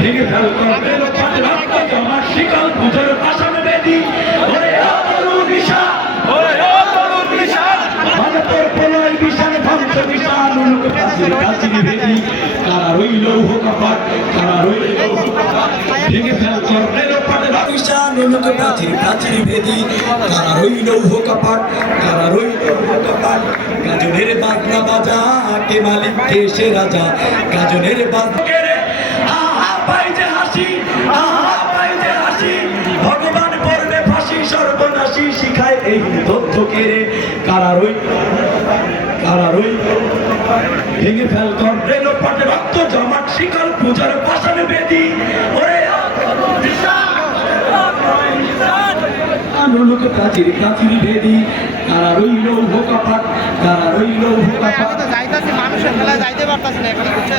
ভেঙে ফেল করবে। লোপাট রক্ত জমা শিকল পুজোর পাশান বেদি। ওরে ও তরুণ ঈশা ভারতের প্রলয় বিশাল ধ্বংস বিশাল উল্ক প্রাচীর প্রাচীর বেদি। কারা রইল লৌহ কপাট কারা রইল লৌহ কপাট ভেঙে ফেল করবে লোপাট বিশাল উল্ক প্রাচীর প্রাচীর বেদি। কারা রইল লৌহ কপাট কারা রইল লৌহ কপাট গাজনের বাজনা বাজা কে মালিক কে সে রাজা। গাজনের বাজনা ভগবান পড়বে ফাঁসি সর্বনাশী শিখায় এই তথ্য কেড়ে কারা রই? কারা রই? ভেঙে ফেল কর রেলো পাটে রক্ত জমাট শিকল পূজার পাশান বেদি। ওরে আনুলুক প্রাচীর প্রাচীর বেদি। কারা রইল ভোকাপাট কারা রইল ভোকাপাট এখন তো যাইতাছি, মানুষের খেলায় যাইতে পারতাছি না এখানে বুঝছে